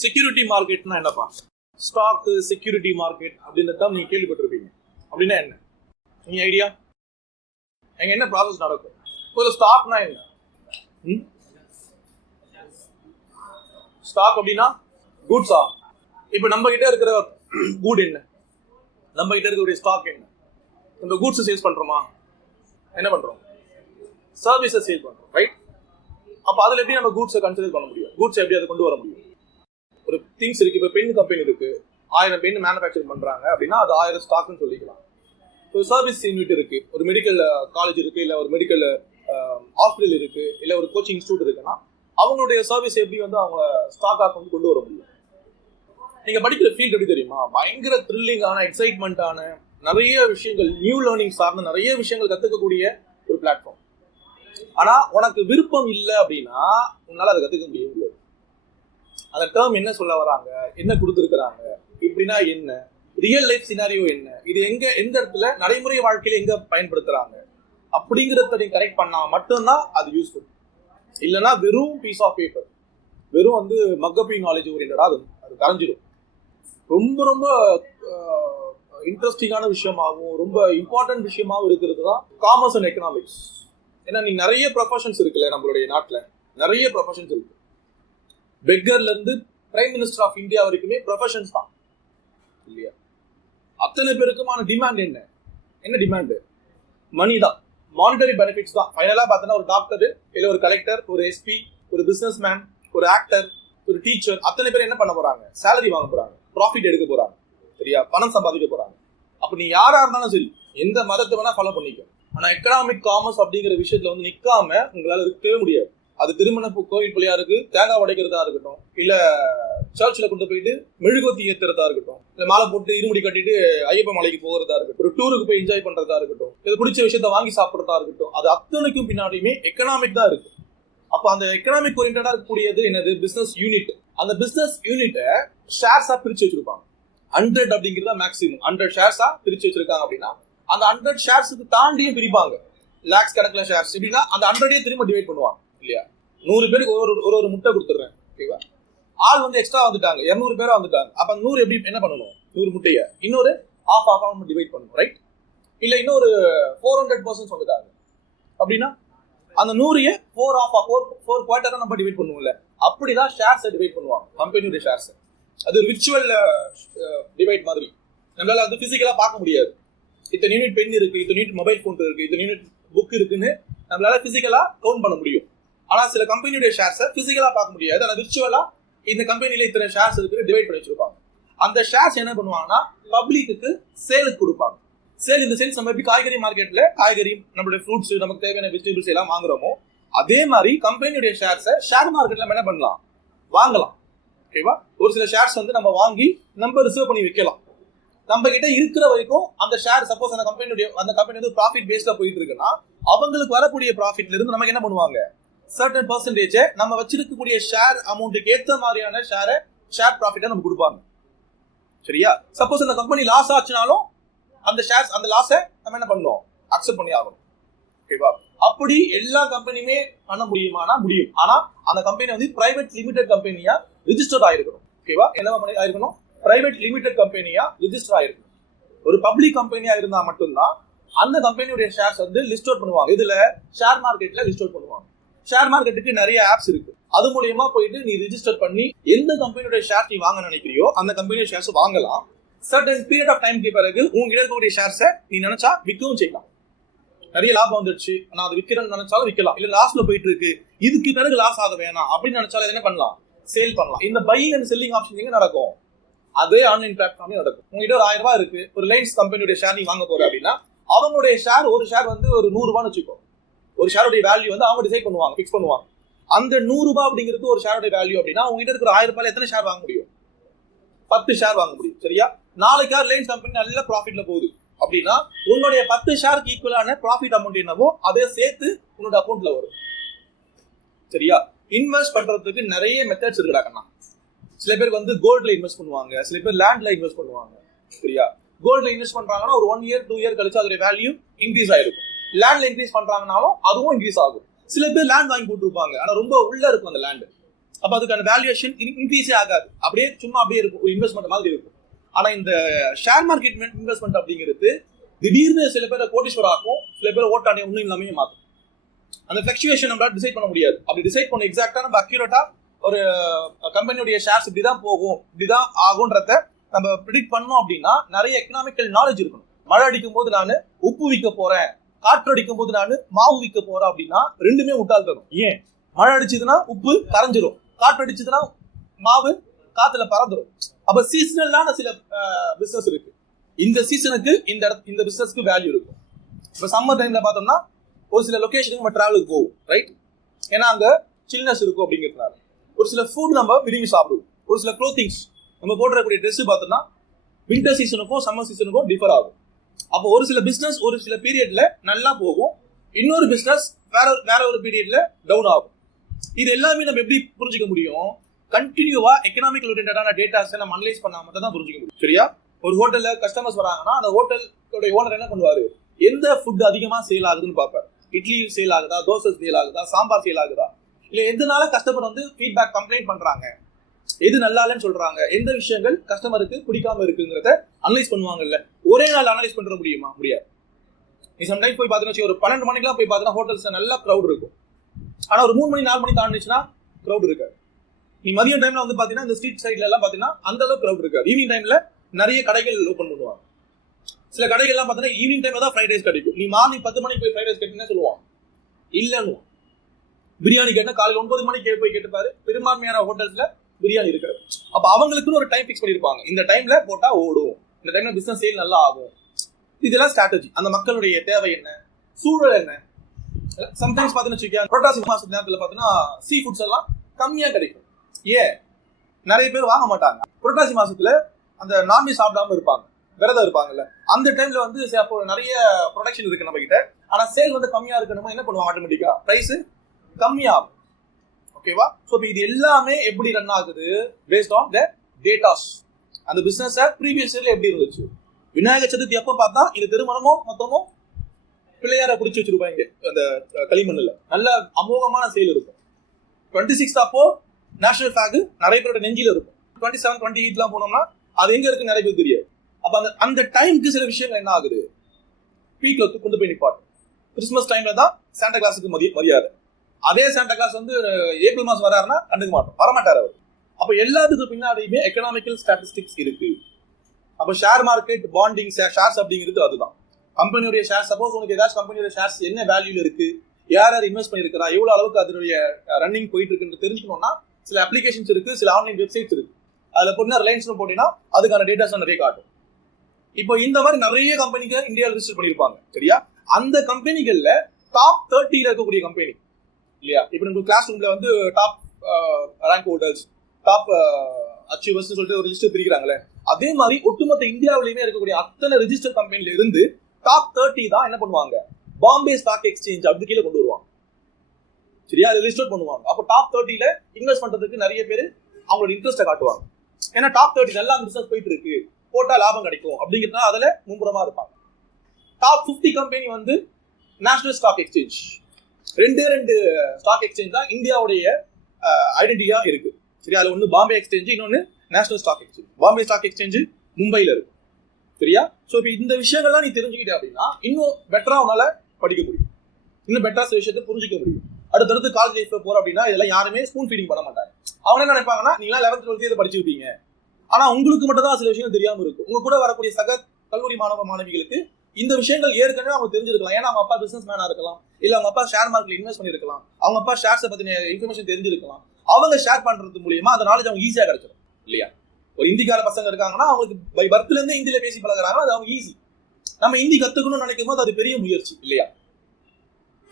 Security மார்க்கெட்னா என்னப்பா? Stock security market அப்படின்ற டேர்ம் நீங்க கேள்விப்பட்டிருப்பீங்க. அப்படின்னா என்ன? நீ ஐடியா எங்க என்ன ப்ராசஸ் நடக்கும்? ஒரு ஸ்டாக்னா என்ன? ஸ்டாக் அப்படின்னா குட்ஸா இப்போ நம்ம கிட்ட இருக்கிற கூட் என்ன? நம்ம கிட்ட இருக்கக்கூடிய ஸ்டாக் என்ன? இந்த குட்ஸ் சேல்ஸ் பண்றோமா? என்ன பண்றோம்? சர்வீஸை சேல் பண்றோம் ரைட் அப்போ அதில் எப்படி நம்ம கூட்ஸை கன்சிடர் பண்ண முடியும்? கூட்ஸ் எப்படி அதை கொண்டு வர முடியும்? ஒரு திங்ஸ் இருக்கு. இப்போ பென் கம்பெனி இருக்கு. ஆயிரம் பென் மேனுஃபேக்சர் பண்றாங்க. அப்படின்னா அது ஆயிரம் ஸ்டாக்னு சொல்லிக்கலாம். ஒரு சர்வீஸ் யூனிட் இருக்கு. ஒரு மெடிக்கல் காலேஜ் இருக்கு இல்லை ஒரு மெடிக்கல் ஹாஸ்பிட்டல் இருக்கு இல்லை ஒரு கோச்சிங் இன்ஸ்டியூட் இருக்குன்னா அவங்களுடைய சர்வீஸ் எப்படி வந்து அவங்க ஸ்டாக்காக வந்து கொண்டு வர முடியும்? நீங்க படிக்கிற ஃபீல்ட் எப்படி தெரியுமா? பயங்கர த்ரில்லிங்கான எக்ஸைட்மெண்ட்டான நிறைய விஷயங்கள் நியூ லேர்னிங் சார்ந்த நிறைய விஷயங்கள் கத்துக்கக்கூடிய ஒரு பிளாட்ஃபார்ம் ஆனா உனக்கு விருப்பம் இல்லை அப்படின்னா உன்னால அதை கத்துக்க முடியும் அந்த டேர்ம் என்ன சொல்ல வராங்க? என்ன கொடுத்துருக்குறாங்க? இப்படின்னா என்ன? ரியல் லைஃப் சினாரியோ என்ன? இது எங்க எந்த இடத்துல நடைமுறை வாழ்க்கையில எங்க பயன்படுத்துறாங்க? அப்படிங்கிறத நீ கரெக்ட் பண்ணா மட்டும்தான் அது யூஸ்ஃபுல் இல்லைன்னா வெறும் பீஸ் ஆஃப் பேப்பர் வெறும் வந்து மக்கப்பிங் நாலேஜ் ஓரியன்டா அது அது கரைஞ்சிடும் ரொம்ப ரொம்ப இன்ட்ரெஸ்டிங்கான விஷயமாகவும் ரொம்ப இம்பார்ட்டன்ட் விஷயமாகவும் இருக்கிறது தான் காமர்ஸ் அண்ட் எக்கனாமிக்ஸ் ஏன்னா நீ நிறைய ப்ரொஃபஷன்ஸ் இருக்குல்ல நம்மளுடைய நாட்டில். நிறைய ப்ரொஃபஷன்ஸ் இருக்கு. பெக்கர்ல இருந்து பிரைம் மினிஸ்டர் ஆஃப் இந்தியா வரைக்குமே ப்ரொஃபஷன்ஸ் தான். இல்லையா? அத்தனை பேருக்குமான டிமாண்ட் என்ன? என்ன டிமாண்டு மணி தான். மானிட்டரி பெனிஃபிட்ஸ் தான். ஃபைனலாக பார்த்தோன்னா ஒரு டாக்டர் இல்லை ஒரு கலெக்டர் ஒரு எஸ்பி ஒரு பிஸ்னஸ் மேன் ஒரு ஆக்டர் ஒரு டீச்சர் அத்தனை பேர் என்ன பண்ண போறாங்க? சேலரி வாங்க போறாங்க. ப்ராஃபிட் எடுக்க போறாங்க. சரியா? பணம் சம்பாதிக்க போறாங்க. அப்போ நீ யாரா இருந்தாலும் சரி எந்த மதத்தை வேணா ஃபாலோ பண்ணிக்க. ஆனா எக்கனாமிக் காமர்ஸ் அப்படிங்கிற விஷயத்துல வந்து நிக்காம உங்களால இருக்கவே முடியாது. அது திருமண பு- பிள்ளையாருக்கு தேங்காய் உடைக்கிறதா இருக்கட்டும் இல்ல சர்ச்சில் கொண்டு போயிட்டு மெழுகுவத்தி ஏத்துறதா இருக்கட்டும் இல்லை மாலை போட்டு இருமுடி கட்டிட்டு ஐயப்ப மலைக்கு போகிறதா இருக்கட்டும் ஒரு டூருக்கு போய் என்ஜாய் பண்றதா இருக்கட்டும் இது பிடிச்ச விஷயத்த வாங்கி சாப்பிட்றதா இருக்கட்டும் அது அத்தனைக்கும் பின்னாடியுமே எக்கனாமிக் தான் இருக்கு. அப்போ அந்த எக்கனாமிக் ஓரியன்டாக இருக்கக்கூடியது என்னது? பிஸ்னஸ் யூனிட் அந்த பிஸ்னஸ் யூனிட்டை ஷேர்ஸாக பிரித்து வச்சிருப்பாங்க. ஹண்ட்ரட் அப்படிங்கிறது மேக்ஸிமம் ஹண்ட்ரட் ஷேர்ஸாக பிரித்து வச்சிருக்காங்க அப்படின்னா அந்த ஹண்ட்ரட் ஷேர்ஸுக்கு தாண்டியும் பிரிப்பாங்க. லேக்ஸ் கணக்கில் ஷேர்ஸ் எப்படின்னா அந்த ஹண்ட்ரடே திரும்ப டிவைட் பண்ணுவாங்க. இல்லையா? நூறு பேருக்கு ஒரு ஒரு ஒரு முட்டை கொடுத்துட்றேன். ஓகேவா ஆள் வந்து எக்ஸ்ட்ரா வந்துட்டாங்க. இரநூறு பேரா வந்துட்டாங்க. அப்ப நூறு எப்படி என்ன பண்ணணும்? நூறு முட்டைய. இன்னொரு ஆஃப் ஆஃப் நம்ம டிவைட் பண்ணணும் ரைட் இல்ல இன்னொரு ஃபோர் ஹண்ட்ரட் பர்சன்ட் வந்துட்டாங்க. அப்படின்னா அந்த நூறையே ஃபோர் ஆஃப் ஃபோர் ஃபோர் குவார்ட்டராக நம்ம டிவைட் பண்ணுவோம்ல. அப்படிதான் ஷேர்ஸை டிவைட் பண்ணுவாங்க. கம்பெனியோட ஷேர்ஸ் அது ஒரு விர்ச்சுவல் டிவைட் மாதிரி. நம்மளால அது பிசிக்கலா பார்க்க முடியாது. இத்தனை யூனிட் பென் இருக்கு இத்தனை யூனிட் மொபைல் ஃபோன் இருக்கு இத்தனை யூனிட் புக் இருக்குன்னு நம்மளால பிசிக்கலா கவுண்ட் பண்ண முடியும். ஆனா சில கம்பெனியுடைய ஷேர்ஸை பிசிக்கலா பார்க்க முடியாது. ஆனா விர்ச்சுவலா இந்த கம்பெனில இத்தனை ஷேர்ஸ் இருக்கு டிவைட் பண்ணி வச்சிருப்பாங்க. அந்த ஷேர்ஸ் என்ன பண்ணுவாங்கன்னா பப்ளிக்கு சேலுக்கு கொடுப்பாங்க. சேல் இந்த சென்ஸ் நம்ம எப்படி காய்கறி மார்க்கெட்ல காய்கறி நம்மளுடைய ஃப்ரூட்ஸ் நமக்கு தேவையான வெஜிடபிள்ஸ் எல்லாம் வாங்குறோமோ அதே மாதிரி கம்பெனியுடைய ஷேர்ஸை ஷேர் மார்க்கெட்ல நம்ம என்ன பண்ணலாம்? வாங்கலாம். ஓகேவா ஒரு சில ஷேர்ஸ் வந்து நம்ம வாங்கி நம்ம ரிசர்வ் பண்ணி வைக்கலாம். நம்ம கிட்ட இருக்கிற வரைக்கும் அந்த ஷேர் சப்போஸ் அந்த கம்பெனியுடைய அந்த கம்பெனி வந்து ப்ராஃபிட் பேஸ்டா போயிட்டு இருக்குன்னா அவங்களுக்கு வரக்கூடிய ப்ராஃபிட்ல இருந்து நமக்கு என்ன பண்ணுவாங்க? சர்டன் பர்சன்டேஜ் நம்ம வச்சிருக்கக்கூடிய ஷேர் அமௌண்ட்டுக்கு ஏத்த மாதிரியான ஷேரை ஷேர் ப்ராஃபிட்டை நம்ம கொடுப்பாங்க. சரியா? சப்போஸ் அந்த கம்பெனி லாஸ் ஆச்சுனாலும் அந்த ஷேர்ஸ் அந்த லாஸை நம்ம என்ன பண்ணுவோம்? அக்செப்ட் பண்ணி ஆகணும். ஓகேவா அப்படி எல்லா கம்பெனியுமே பண்ண முடியுமானா முடியும். ஆனா அந்த கம்பெனி வந்து பிரைவேட் லிமிடெட் கம்பெனியா ரிஜிஸ்டர்ட் ஆயிருக்கணும். ஓகேவா என்ன பண்ணி ஆயிருக்கணும்? பிரைவேட் லிமிடெட் கம்பெனியா ரிஜிஸ்டர் ஆயிருக்கணும். ஒரு பப்ளிக் கம்பெனியா இருந்தா மட்டும்தான் அந்த கம்பெனியுடைய ஷேர்ஸ் வந்து லிஸ்ட் அவுட் பண்ணுவாங்க. இதுல ஷேர் மார்க்கெட்ல லிஸ்ட் அவுட் பண்ணுவாங்க. ஷேர் மார்க்கெட்டுக்கு நிறைய ஆப்ஸ் இருக்கு. அது மூலியமா போயிட்டு நீ ரிஜிஸ்டர் பண்ணி எந்த கம்பெனியோட ஷேர் நீ வாங்க நினைக்கிறியோ அந்த கம்பெனியோட ஷேர்ஸ் வாங்கலாம். சர்டன் பீரியட் ஆஃப் டைம்க்கு பிறகு உங்ககிட்ட இருக்கக்கூடிய ஷேர்ஸை நீ நினைச்சா விற்கவும் செய்யலாம். நிறைய லாபம் வந்துடுச்சு நான் அது விற்கிறேன்னு நினைச்சாலும் விற்கலாம். இல்லை லாஸ்ட்ல போயிட்டு இருக்கு. இதுக்கு பிறகு லாஸ் ஆக வேணாம். அப்படின்னு நினைச்சாலும் என்ன பண்ணலாம்? சேல் பண்ணலாம். இந்த பையிங் அண்ட் செல்லிங் ஆப்ஷன் எங்க நடக்கும்? அதே ஆன்லைன் பிளாட்ஃபார்ம்ல நடக்கும். உங்ககிட்ட ஒரு ஆயிரம் ரூபாய் இருக்கு. ஒரு லைன்ஸ் கம்பெனியோட ஷேர் நீ வாங்க போற அப்படின்னா அவங்களுடைய ஷேர் ஒரு ஷேர் வந்து ஒரு நூறு ரூபான்னு வச்சுக்கோ. ஒரு ஷேருடைய வேல்யூ வந்து அவங்க டிசைட் பண்ணுவாங்க ஃபிக்ஸ் பண்ணுவாங்க. அந்த நூறு ரூபாய் அப்படிங்கிறது ஒரு ஷேருடைய வேல்யூ அப்படின்னா உங்ககிட்ட இருக்கிற ஆயிரம் ரூபாய் எத்தனை ஷேர் வாங்க முடியும்? பத்து ஷேர் வாங்க முடியும் சரியா? நாளைக்கு ரிலையன்ஸ் கம்பெனி நல்ல ப்ராஃபிட்ல போகுது அப்படின்னா உன்னுடைய பத்து ஷேருக்கு ஈக்குவலான ப்ராஃபிட் அமௌண்ட் என்னவோ அதை சேர்த்து உன்னோட அக்கௌண்ட்ல வரும். சரியா? இன்வெஸ்ட் பண்றதுக்கு நிறைய மெத்தட்ஸ் இருக்குடா கண்ணா. சில பேருக்கு வந்து கோல்ட்ல இன்வெஸ்ட் பண்ணுவாங்க சில பேர் லேண்ட்ல இன்வெஸ்ட் பண்ணுவாங்க சரியா? கோல்ட்ல இன்வெஸ்ட் பண்றாங்கன்னா ஒரு ஒன் இயர் டூ இயர் கழிச்சு அதோட வேல்யூ இன்க்ரீஸ் ஆயிருக்கும். லேண்ட்ல இன்க்ரீஸ் பண்றாங்கனாலும் அதுவும் இன்க்ரீஸ் ஆகும். சில பேர் லேண்ட் வாங்கி போட்டுருப்பாங்க ஆனா ரொம்ப உள்ள இருக்கும் அந்த லேண்ட் அப்ப அதுக்கான வேல்யூவேஷன் இன்க்ரீஸே ஆகாது. அப்படியே சும்மா அப்படியே இருக்கும். ஒரு இன்வெஸ்ட்மெண்ட் மாதிரி இருக்கும். ஆனா இந்த ஷேர் மார்க்கெட் இன்வெஸ்ட்மெண்ட் அப்படிங்கிறது திடீர்னு சில பேரை கோட்டீஸ்வரர் ஆகும் சில பேர் ஓட்டானே ஒன்றும் இல்லாமே மாற்றும் அந்த ஃபிளக்சுவேஷன் நம்மளால டிசைட் பண்ண முடியாது. அப்படி டிசைட் பண்ண எக்ஸாக்டா நம்ம அக்யூரேட்டா ஒரு கம்பெனியுடைய ஷேர்ஸ் இப்படிதான் போகும். இப்படிதான் ஆகுன்றத நம்ம ப்ரிடிக்ட் பண்ணோம் அப்படின்னா நிறைய எக்கனாமிக்கல் நாலேஜ் இருக்கணும். மழை அடிக்கும் போது நான் உப்பு விற்க போறேன். காற்று அடிக்கும் போது நான் மாவு விற்க போறேன் அப்படின்னா ரெண்டுமே முட்டாள் தரும் ஏன்? மழை அடிச்சதுன்னா உப்பு கரைஞ்சிரும். காற்று அடிச்சதுன்னா மாவு காத்துல பறந்துடும் அப்ப சீசனலான சில பிசினஸ் இருக்கு. இந்த சீசனுக்கு இந்த இந்த பிசினஸ்க்கு வேல்யூ இருக்கும். இப்ப சம்மர் டைம்ல பார்த்தோம்னா ஒரு சில லொகேஷனுக்கு நம்ம டிராவலுக்கு போவோம் ரைட் ஏன்னா அங்க சில்னஸ் இருக்கும் அப்படிங்கிறதுனால. ஒரு சில ஃபுட் நம்ம விரும்பி சாப்பிடுவோம். ஒரு சில க்ளோத்திங்ஸ் நம்ம போட்டுறக்கூடிய ட்ரெஸ் பார்த்தோம்னா வின்டர் சீசனுக்கும் சம்மர் சீசனுக்கும் டிஃபர் ஆகும். அப்போ ஒரு சில பிசினஸ் ஒரு சில பீரியட்ல நல்லா போகும். இன்னொரு பிசினஸ் வேற வேற ஒரு பீரியட்ல டவுன் ஆகும். இது எல்லாமே நம்ம எப்படி புரிஞ்சுக்க முடியும்? கண்டினியூவா எக்கனாமிக் ரிலேட்டடான டேட்டாஸ் நம்ம அனலைஸ் பண்ணா மட்டும் தான் புரிஞ்சுக்க முடியும். சரியா? ஒரு ஹோட்டல்ல கஸ்டமர்ஸ் வராங்கன்னா அந்த ஹோட்டலோட ஓனர் என்ன பண்ணுவாரு? எந்த ஃபுட் அதிகமா சேல் ஆகுதுன்னு பார்ப்பாரு. இட்லி சேல் ஆகுதா? தோசை சேல் ஆகுதா? சாம்பார் சேல் ஆகுதா? இல்ல எதனால கஸ்டமர் வந்து ஃபீட்பேக் கம்ப்ளைண்ட் பண்றாங்க? எது நல்லா இல்லைன்னு சொல்றாங்க எந்த விஷயங்கள் கஸ்டமருக்கு பிடிக்காம இருக்குங்கிறத அனலைஸ் பண்ணுவாங்கல்ல. ஒரே நாள் அனலைஸ் பண்ற முடியுமா? முடியாது. நீ சம்டைம் போய் பார்த்தீங்கன்னா ஒரு பன்னெண்டு மணிக்கெல்லாம் போய் பார்த்தீங்கன்னா ஹோட்டல்ஸ் நல்லா க்ரௌட் இருக்கும். ஆனா ஒரு மூணு மணி நாலு மணி தாண்டிச்சுன்னா க்ரௌட் இருக்காது. நீ மதியம் டைம்ல வந்து பாத்தீங்கன்னா இந்த ஸ்ட்ரீட் சைட்ல எல்லாம் பாத்தீங்கன்னா அந்த அளவுக்கு க்ரௌட் இருக்காது. ஈவினிங் டைம்ல நிறைய கடைகள் ஓப்பன் பண்ணுவாங்க. சில கடைகள்லாம் பார்த்தீங்கன்னா ஈவினிங் டைம்ல தான் ஃப்ரைட் ரைஸ் கிடைக்கும். நீ மார்னிங் பத்து மணிக்கு போய் ஃப்ரைட் ரைஸ் கேட்டீங்கன்னா சொல்லுவான் இல்லைன்னு பிரியாணி கேட்டால் காலையில் ஒன்பது மணிக்கு போய் கேட்டுப்பாரு. பெரும்பான்மையான ஹோட்டல்ஸ்ல பிரியாணி இருக்காது அப்ப அவங்களுக்குன்னு ஒரு டைம் ஃபிக்ஸ் பண்ணிருப்பாங்க. இந்த டைம்ல போட்டா ஓடும். இந்த டைம்ல பிசினஸ் சேல் நல்லா ஆகும். இதெல்லாம் ஸ்ட்ராட்டஜி அந்த மக்களுடைய தேவை என்ன? சூழல் என்ன? சம்டைம்ஸ் பார்த்தீங்கன்னு வச்சுக்கோங்க புரோட்டாசி மாசத்து நேரத்தில் பார்த்தீங்கன்னா சீ ஃபுட்ஸ் எல்லாம் கம்மியா கிடைக்கும். ஏன்? நிறைய பேர் வாங்க மாட்டாங்க. புரட்டாசி மாசத்துல அந்த நான்வெஜ் சாப்பிடாம இருப்பாங்க. விரதம் இருப்பாங்கல்ல. அந்த டைம்ல வந்து அப்போ நிறைய ப்ரொடக்ஷன் இருக்கு நம்ம கிட்ட. ஆனா சேல் வந்து கம்மியா இருக்கணுமோ என்ன பண்ணுவாங்க ஆட்டோமேட்டிக்கா பிரைஸ் கம்மியாகும். ஓகேவா ஸோ இப்போ இது எல்லாமே எப்படி ரன் ஆகுது? பேஸ்ட் ஆன் த டேட்டாஸ் அந்த பிசினஸ் ப்ரீவியஸ் இயர்ல எப்படி இருந்துச்சு? விநாயகர் சதுர்த்தி எப்போ பார்த்தா இந்த திருமணமும் மொத்தமும் பிள்ளையார பிடிச்சி வச்சிருப்பாங்க அந்த களிமண்ணில். நல்ல அமோகமான செயல் இருக்கும். டுவெண்ட்டி சிக்ஸ் அப்போ நேஷனல் ஃபேக் நிறைய பேரோட நெஞ்சில இருக்கும். டுவெண்ட்டி செவன் டுவெண்ட்டி எயிட்லாம் போனோம்னா அது எங்க இருக்கு நிறைய பேர் தெரியாது. அப்போ அந்த அந்த டைமுக்கு சில விஷயங்கள் என்ன ஆகுது? பீக்ல கொண்டு போய் நிப்பாட்டும் கிறிஸ்மஸ் டைம்ல தான் சாண்டா கிளாஸுக்கு மரியாதை. அதே சாண்டா கிளாஸ் வந்து ஏப்ரல் மாதம் வராருன்னா கண்டுக்க மாட்டோம். வரமாட்டார் அவர். அப்போ எல்லாத்துக்கும் பின்னாடியுமே எக்கனாமிக்கல் ஸ்டாட்டிஸ்டிக்ஸ் இருக்கு. அப்போ ஷேர் மார்க்கெட் பாண்டிங் ஷேர்ஸ் அப்படிங்கிறது அதுதான். கம்பெனியுடைய ஷேர் சப்போஸ் உனக்கு ஏதாச்சும் கம்பெனியோட ஷேர்ஸ் என்ன வேல்யூல இருக்கு? யார் யார் இன்வெஸ்ட் பண்ணியிருக்கிறா எவ்வளோ அளவுக்கு அதனுடைய ரன்னிங் போயிட்டு இருக்குன்னு தெரிஞ்சுக்கணும்னா சில அப்ளிகேஷன்ஸ் இருக்கு சில ஆன்லைன் வெப்சைட்ஸ் இருக்கு. அதில் போனா ரிலையன்ஸ் போட்டீங்கன்னா அதுக்கான டேட்டாஸ் நிறைய காட்டும். இப்போ இந்த மாதிரி நிறைய கம்பெனிக்கு இந்தியாவில் ரிஜிஸ்டர் பண்ணியிருப்பாங்க சரியா? அந்த கம்பெனிகளில் டாப் தேர்ட்டியில் இருக்கக்கூடிய கம்பெனி இல்லையா? இப்போ நம்ம கிளாஸ் ரூம்ல வந்து top rank holders top achievers சொல்லிட்டு ஒரு லிஸ்ட் பிரிக்கிறாங்களே அதே மாதிரி ஒட்டுமொத்த இந்தியாவிலேயுமே இருக்கக்கூடிய அத்தனை ரிஜிஸ்டர் கம்பெனில இருந்து டாப் தேர்ட்டி தான் என்ன பண்ணுவாங்க? பாம்பே ஸ்டாக் எக்ஸ்சேஞ்ச் அப்படி கீழே கொண்டு வருவாங்க. சரியா? ரிஜிஸ்டர் பண்ணுவாங்க. அப்போ டாப் தேர்ட்டில இன்வெஸ்ட் பண்றதுக்கு நிறைய பேர் அவங்களோட இன்ட்ரெஸ்ட்டை காட்டுவாங்க. ஏன்னா டாப் தேர்ட்டி நல்லா பிசினஸ் போயிட்டு இருக்கு. போட்டா லாபம் கிடைக்கும். அப்படிங்கிறதுனால அதுல மும்புறமா இருப்பாங்க. டாப் 50 கம்பெனி வந்து நேஷனல் ஸ்டாக் எக்ஸ்சேஞ்ச் ரெண்டே ரெண்டு ஸ்டாக் எக்ஸ்சேஞ்ச் தான் இந்தியாவுடைய ஐடென்டிட்டியா இருக்கு. சரியா? அதுல ஒன்று பாம்பே எக்ஸ்சேஞ்சு இன்னொன்று national stock exchange Bombay stock exchange மும்பையில் இருக்கு. சரியா? ஸோ இப்போ இந்த விஷயங்கள்லாம் நீ தெரிஞ்சுக்கிட்ட அப்படின்னா இன்னும் பெட்டரா உன்னால படிக்க முடியும். இன்னும் பெட்டரா சில விஷயத்தை புரிஞ்சுக்க முடியும். அடுத்தடுத்து காலேஜ் லைஃப்ல போற அப்படின்னா இதெல்லாம் யாருமே ஸ்பூன் ஃபீடிங் பண்ண மாட்டாங்க. அவங்க என்ன நினைப்பாங்கன்னா நீங்களா லெவன்த் டுவெல்த் இதை படிச்சிருப்பீங்க ஆனா உங்களுக்கு மட்டும் தான் சில விஷயம் தெரியாம இருக்கும். உங்க கூட வரக்கூடிய சக கல்லூரி மாணவ மாணவிகளுக்கு இந்த விஷயங்கள் ஏற்கனவே அவங்க தெரிஞ்சிருக்கலாம். ஏன்னா அவங்க அப்பா பிசினஸ் மேனா இருக்கலாம். இல்ல அவங்க அப்பா ஷேர் மார்க்கெட்ல இன்வெஸ்ட் பண்ணிருக்கலாம் அவங்க அப்பா ஷேர்ஸை பத்தின இன்ஃபர்மேஷன் தெரிஞ்சிருக்கலாம். அவங்க ஷேர் பண்றது மூலியமா அந்த நாலேஜ் அவங்க ஈஸியா கிடைச்சிடும் இல்லையா? ஒரு இந்திக்கார பசங்க இருக்காங்கன்னா அவங்களுக்கு பை பர்த்ல இருந்து இந்தியில பேசி பழகுறாங்க அது அவங்க ஈஸி நம்ம ஹிந்தி கத்துக்கணும்னு நினைக்கும் போது அது பெரிய முயற்சி. இல்லையா?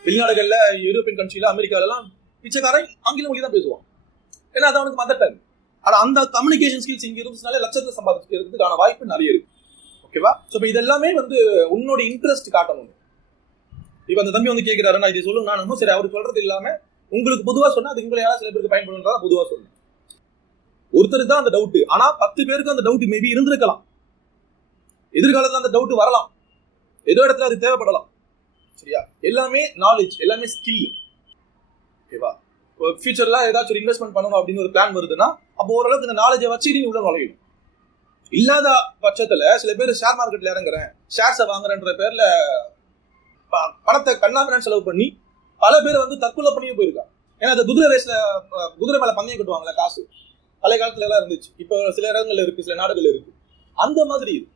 வெளிநாடுகள்ல யூரோப்பியன் கண்ட்ரில அமெரிக்கால எல்லாம் பிச்சைக்காரன் ஆங்கில மொழி தான் பேசுவான். ஏன்னா அது அவனுக்கு மதர் டங் ஆனா அந்த கம்யூனிகேஷன் ஸ்கில்ஸ் இங்க இருந்துச்சுனாலே லட்சத்தை சம்பாதிக்கிறதுக்கான வாய்ப்பு நிறைய இருக்கு. ஓகேவா? ஸோ இப்போ இதெல்லாமே வந்து உன்னோட இன்ட்ரெஸ்ட் காட்டணும். இப்போ அந்த தம்பி வந்து கேட்குறாரு நான் இதை சொல்லுங்க நானும் சரி அவர் சொல்றது இல்லாமல் உங்களுக்கு பொதுவாக சொன்னால் அது உங்களை யாராவது சில பேருக்கு பயன்படுன்றதா பொதுவாக சொன்னேன் ஒருத்தருக்கு தான் அந்த டவுட்டு ஆனால் பத்து பேருக்கு அந்த டவுட் மேபி இருந்திருக்கலாம். எதிர்காலத்தில் அந்த டவுட் வரலாம். ஏதோ இடத்துல அது தேவைப்படலாம். சரியா? எல்லாமே நாலேஜ் எல்லாமே ஸ்கில் ஓகேவா? ஃபியூச்சர்ல ஏதாச்சும் ஒரு இன்வெஸ்ட்மெண்ட் பண்ணணும் அப்படின்னு ஒரு பிளான் வருதுன்னா அப்போ ஓரளவுக்கு இந்த நாலேஜை வச்சு நீ உள்ள நுழையணும். இல்லாத பட்சத்துல சில பேர் ஷேர் மார்க்கெட்ல இறங்குறேன். ஷேர்ஸை வாங்குறேன்ற பேர்ல பணத்தை கண்ணாபின்னு செலவு பண்ணி பல பேர் வந்து தற்கொலை பண்ணியும் போயிருக்காங்க. ஏன்னா அந்த குதிரை ரேஸ்ல குதிரை மேல பந்தயம் கட்டுவாங்கல்ல காசு. பழைய காலத்துல எல்லாம் இருந்துச்சு. இப்போ சில இடங்கள்ல இருக்கு சில நாடுகள் இருக்கு. அந்த மாதிரி இது.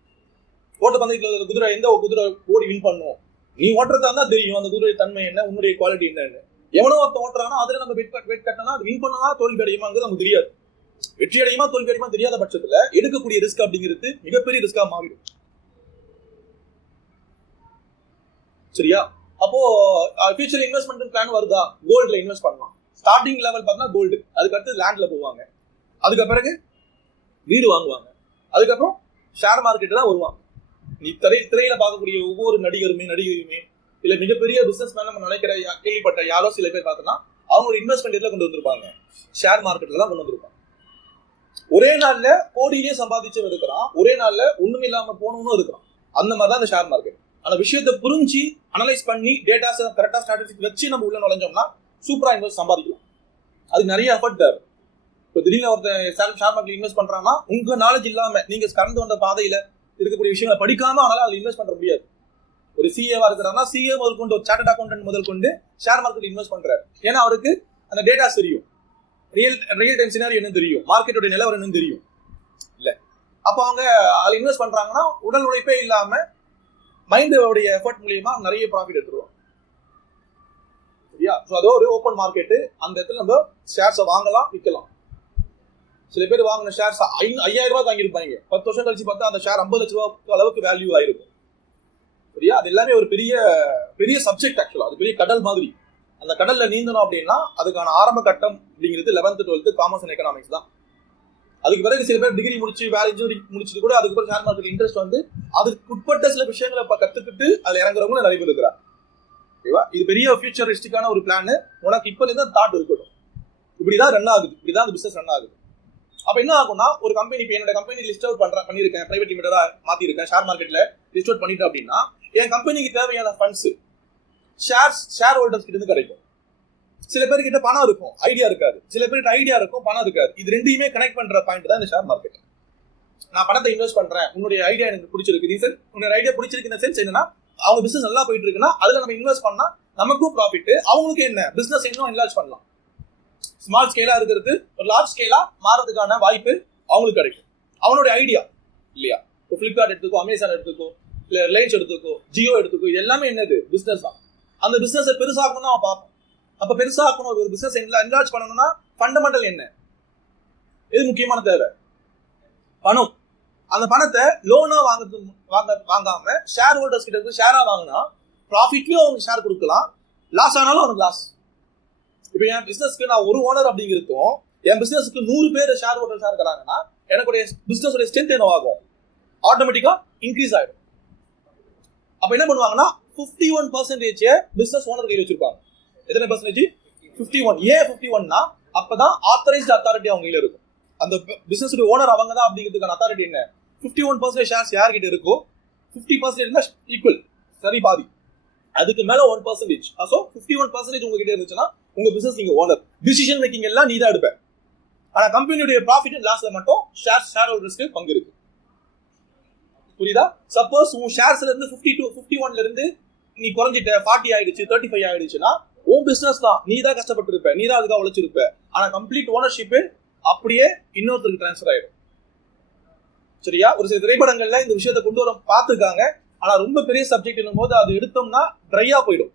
ஓட்ட பந்தயத்துல குதிரை எந்த ஒரு குதிரை ஓடி வின் பண்ணும்? நீ ஓட்டுறதா தான் தெரியும் அந்த குதிரை தன்மை என்ன உன்னுடைய குவாலிட்டி என்னன்னு. எவனோ ஒருத்த ஓட்டுறானோ அதுல நம்ம வெட் வெட் கட்டினா அது வின் பண்ணா தோல்வி அடையுமாங்கிறது நமக்கு தெரியாது. வெற்றி அடையுமா தோல்வி அடையுமா தெரியாத பட்சத்துல எடுக்கக்கூடிய ரிஸ்க் அப்படிங்கிறது மிகப்பெரிய ரிஸ்கா மாறிடும். சரியா? அப்போ ஃபியூச்சர் இன்வெஸ்ட்மெண்ட் பிளான் வருதா? கோல்ட்ல இன்வெஸ்ட் பண்ணலாம். ஸ்டார்டிங் லெவல் பார்த்தா கோல்டு அதுக்கடுத்து லேண்ட்ல போவாங்க. அதுக்கு பிறகு வீடு வாங்குவாங்க. அதுக்கப்புறம் ஷேர் மார்க்கெட் தான் வருவாங்க. நீ திரை திரையில பார்க்கக்கூடிய ஒவ்வொரு நடிகருமே நடிகருமே இல்ல மிகப்பெரிய பிசினஸ் மேன் நம்ம நினைக்கிற யா- கேள்விப்பட்ட யாரோ சில பேர் பார்த்தோன்னா அவங்களோட இன்வெஸ்ட்மெண்ட் எதுல கொண்டு வந்திருப்பாங்க? ஷேர் மார்க்கெட்ல தான் கொண்டு வந்திருப்பாங்க. ஒரே நாள்ல கோடியிலேயே சம்பாதிச்சும் இருக்கிறான். ஒரே நாள்ல ஒண்ணும் இல்லாம போனவனும் இருக்கிறான். அந்த மாதிரி தான் இந்த ஷேர் மார்க்கெட் அந்த விஷயத்தை புரிஞ்சு அனலைஸ் பண்ணி டேட்டாஸ் கரெக்டா ஸ்ட்ராட்டஜி வச்சு நம்ம உள்ள நுழைஞ்சோம்னா சூப்பரா இன்வெஸ்ட் சம்பாதிக்கலாம். அதுக்கு நிறைய எஃபர்ட் தேவை இப்போ திடீர்னு ஒருத்தன் ஷேர் ஷேர் மார்க்கெட் இன்வெஸ்ட் பண்றான்னா உங்க நாலேஜ் இல்லாம நீங்க கடந்து வந்த பாதையில இருக்கக்கூடிய விஷயங்களை படிக்காம அதனால அதில் இன்வெஸ்ட் பண்ண முடியாது. ஒரு சிஏவா இருக்கிறாருன்னா சிஏ முதல் கொண்டு ஒரு சார்ட்டட் அக்கௌண்டன்ட் முதல் கொண்டு ஷேர் மார்க்கெட் இன்வெஸ்ட் பண்றாரு. ஏன்னா அவருக்கு அந்த டேட்டாஸ் தெரியும். ரியல் ரியல் டைம் சினாரி என்ன தெரியும். மார்க்கெட்டோட நிலவரம் என்ன தெரியும். இல்லை. அப்போ அவங்க அதில் இன்வெஸ்ட் பண்ணுறாங்கன்னா உடல் உழைப்பே இல்லாமல் மைண்டோடைய எஃபர்ட் மூலியமா நிறைய ப்ராஃபிட் எடுத்துருவோம். சரியா? ஸோ அதோ ஒரு ஓப்பன் மார்க்கெட்டு அந்த இடத்துல நம்ம ஷேர்ஸை வாங்கலாம் விற்கலாம் சில பேர் வாங்கின ஷேர்ஸ் ஐயாயிரம் ரூபாய் தாங்கியிருப்பாங்க பத்து வருஷம் கழிச்சு பார்த்தா அந்த ஷேர் ஐம்பது லட்ச ரூபா அளவுக்கு வேல்யூ ஆயிருக்கும். சரியா? அது எல்லாமே ஒரு பெரிய பெரிய சப்ஜெக்ட் ஆக்சுவலாக அது பெரிய கடல் மாதிரி. அந்த கடல்ல நீந்தணும் அப்படின்னா அதுக்கான ஆரம்ப கட்டம் அப்படிங்கிறது eleventh twelfth commerce and economics தான். அதுக்கு பிறகு சில பேர் டிகிரி முடிச்சு வேற இன்ஜினியரிங் முடிச்சுட்டு கூட அதுக்கு பிறகு ஷேர் மார்க்கெட் இன்ட்ரெஸ்ட் வந்து அதுக்கு உட்பட்ட சில விஷயங்களை இப்போ கத்துக்கிட்டு அதுல இறங்குறவங்களும் நிறைய பேர் இருக்கிறாங்க. ஓகேவா? இது பெரிய ஃபியூச்சரிஸ்டிக்கான ஒரு பிளான் உனக்கு இப்போ இருந்து தாட் இருக்கட்டும். இப்படிதான் ரன் ஆகுது. இப்படிதான் அந்த பிசினஸ் ரன் ஆகுது. அப்ப என்ன ஆகும்னா ஒரு கம்பெனி இப்போ என்னோட கம்பெனி லிஸ்ட் அவுட் பண்ற பண்ணிருக்கேன் பிரைவேட் லிமிட்டடா மாத்திருக்கேன் ஷேர் மார்க்கெட்ல லிஸ்ட் அவுட் பண்ணிட்டேன் அப்படின்னா என் கம்பெனிக்கு தேவையான ஃபண்ட்ஸ் ஷேர்ஸ் ஷேர் ஹோல்டர்ஸ் கிட்ட இருந்து கிடைக்கும். சில பேர்கிட்ட பணம் இருக்கும் ஐடியா இருக்காது. சில பேர்கிட்ட ஐடியா இருக்கும் பணம் இருக்காது. இது ரெண்டையுமே கனெக்ட் பண்ற பாயிண்ட் தான் இந்த ஷேர் மார்க்கெட் நான் பணத்தை இன்வெஸ்ட் பண்றேன். உன்னுடைய ஐடியா எனக்கு பிடிச்சிருக்கு. ரீசன் உன்னுடைய ஐடியா பிடிச்சிருக்கு இந்த சென்ஸ் என்னன்னா அவங்க பிசினஸ் நல்லா போயிட்டு இருக்குன்னா அதுல நம்ம இன்வெஸ்ட் பண்ணா நமக்கும் ப்ராஃபிட் அவங்களுக்கு என்ன? பிசினஸ் இன்னும் என்லார்ஜ் பண்ணலாம். ஸ்மால் ஸ்கேலா இருக்கிறது ஒரு லார்ஜ் ஸ்கேலா மாறதுக்கான வாய்ப்பு அவங்களுக்கு கிடைக்கும். அவனுடைய ஐடியா இல்லையா? இப்போ ஃபிளிப்கார்ட் எடுத்துக்கோ அமேசான் எடுத்துக்கோ இல்லை ரிலையன்ஸ் எடுத்துக்கோ ஜியோ எடுத்துக்கோ இது எல்லாமே என்னது? பிஸ்னஸ் தான். அந்த பிசினஸை பெருசாக்கணும் அவன் பார்ப்போம் அப்ப பெருசாக்கணும் ஒரு பிசினஸ் என்லார்ஜ் பண்ணணும்னா ஃபண்டமெண்டல் என்ன? எது முக்கியமான தேவை? பணம். அந்த பணத்தை லோனா வாங்குறது வாங்க வாங்காம ஷேர் ஹோல்டர்ஸ் கிட்ட இருந்து ஷேரா வாங்கினா ப்ராஃபிட்லயும் அவனுக்கு ஷேர் கொடுக்கலாம். லாஸ் ஆனாலும் அவனுக்கு லாஸ் இப்போ என் பிசினஸ்க்கு நான் ஒரு ஓனர் அப்படிங்கிறதும் என் பிசினஸ்க்கு நூறு பேர் ஷேர் ஹோல்டர்ஸா இருக்கிறாங்கன்னா எனக்கு பிசினஸ் ஸ்ட்ரென்த் என்னவாகும்? ஆட்டோமேட்டிக்கா இன்க்ரீஸ் ஆயிடும். அப்ப என்ன பண்ணுவாங்கன்னா fifty one percentage business owner கையில் வச்சிருப்பாங்க. எத்தனை பர்சன்டேஜ் ஃபிஃப்டி ஒன் ஏன் ஃபிஃப்டி ஒன்னா அப்பதான் ஆத்தரைஸ்ட் அத்தாரிட்டி அவங்க கையில இருக்கும். அந்த பிசினஸ் ஓனர் அவங்க தான் அப்படிங்கிறதுக்கான அத்தாரிட்டி என்ன? ஃபிஃப்டி ஒன் பர்சன்டேஜ் ஷேர்ஸ் யார்கிட்ட இருக்கோ ஃபிஃப்டி பர்சன்டேஜ் தான் ஈக்குவல் சரி பாதி. அதுக்கு மேல one percentage so fifty one percentage உங்ககிட்ட இருந்துச்சுன்னா உங்க பிசினஸ் நீங்க ஓனர் டிசிஷன் மேக்கிங் எல்லாம் நீ தான் எடுப்ப. ஆனா கம்பெனியுடைய ப்ராஃபிட் அண்ட் லாஸ்ல மட்டும் ஷேர் ஷேர் ஹோல்டர்ஸ்க்கு பங்கு இருக்கு. புரியுதா? சப்போஸ் உன் ஷேர்ஸ்ல இருந்து ஃபிஃப்டி டூ ஃபிஃப்டி ஒன்ல இருந்து நீ குறைஞ்சிட்ட ஃபார்ட்டி ஆயிடுச்சு தேர்ட்டி ஃபைவ் ஆயிடுச்சுன்னா உன் பிசினஸ் தான். நீ தான் கஷ்டப்பட்டு இருப்ப நீ தான் அதுக்காக உழைச்சிருப்ப. ஆனா கம்ப்ளீட் ஓனர்ஷிப் அப்படியே இன்னொருத்தருக்கு ட்ரான்ஸ்ஃபர் ஆயிடும். சரியா? ஒரு சில திரைப்படங்கள்ல இந்த விஷயத்தை கொண்டு வர பார்த்துருக்காங்க. ஆனா ரொம்ப பெரிய சப்ஜெக்ட் போது அது எடுத்தோம்னா ட்ரையா போயிடும்.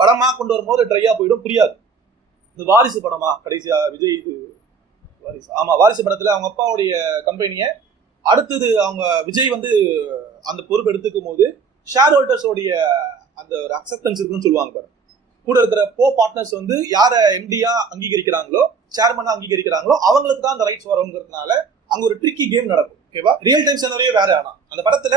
படமா கொண்டு வரும்போது ட்ரையா போயிடும். புரியாது. இந்த வாரிசு படமா? கடைசியா விஜய் இது வாரிசு. ஆமா வாரிசு படத்துல அவங்க அப்பாவுடைய கம்பெனியை அடுத்தது அவங்க விஜய் வந்து அந்த பொறுப்பு எடுத்துக்கும் போது ஷேர் ஹோல்டர்ஸோடைய அந்த ஒரு அக்செப்டன்ஸ் இருக்குன்னு சொல்லுவாங்க பாரு. கூட இருக்கிற போ பார்ட்னர்ஸ் வந்து யாரை எம்டியா அங்கீகரிக்கிறாங்களோ சேர்மனா அங்கீகரிக்கிறாங்களோ அவங்களுக்கு தான் அந்த ரைட்ஸ் வருங்கிறதுனால அங்க ஒரு ட்ரிக்கி கேம் நடக்கும். ஓகேவா ரியல் டைம் சினரியே வேற ஆனா. அந்த படத்துல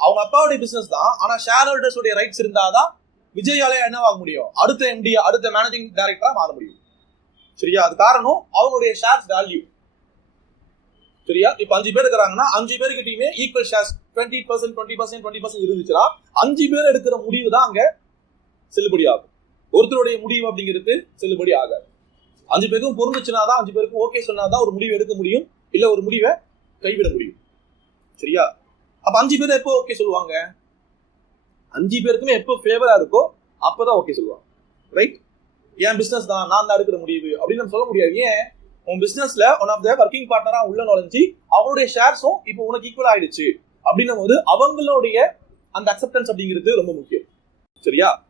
அவங்க அப்பாவுடைய பிசினஸ் தான் ஆனா ஷேர் ஹோல்டர்ஸோடைய ரைட்ஸ் இருந்தாதான் விஜயால என்ன ஆக முடியும்? அடுத்த எம்டி அடுத்த மேனேஜிங் டைரக்டரா மாற முடியும். சரியா? அது காரணம் அவங்களுடைய ஷேர்ஸ் வேல்யூ சரியா? இப்ப அஞ்சு பேர் இருக்கிறாங்கன்னா அஞ்சு பேருக்கிட்டயுமே equal shares twenty percent twenty percent twenty percent இருந்துச்சுன்னா அஞ்சு பேர் எடுக்கிற முடிவு தான் அங்க செல்லுபடி ஆகும். ஒருத்தருடைய முடிவு அப்படிங்கிறது செல்லுபடி ஆகாது. அஞ்சு பேருக்கும் பொருந்துச்சுனா தான் அஞ்சு பேருக்கும் ஓகே சொன்னாதான் ஒரு முடிவு எடுக்க முடியும். இல்ல ஒரு முடிவை கைவிட முடியும். சரியா? அப்ப அஞ்சு பேர் எப்போ ஓகே சொல்லுவாங்க? அஞ்சு பேருக்குமே எப்போ ஃபேவரா இருக்கோ அப்பதான் ஓகே சொல்லுவாங்க. ரைட் என் பிசினஸ் தான் நான் தான் எடுக்கிற முடிவு அப்படின்னு நம்ம சொல்ல முடியாது. ஏன்? உன் பிசினஸ்ல ஒன் ஆஃப் த ஒர்க்கிங் பார்ட்னரா உள்ள நுழைஞ்சு அவனுடைய ஷேர்ஸும் இப்போ உனக்கு ஈக்குவல் ஆயிடுச்சு. அப்படின்னும் போது அவங்களுடைய அந்த அக்செப்டன்ஸ் அப்படிங்கிறது ரொம்ப முக்கியம். சரியா?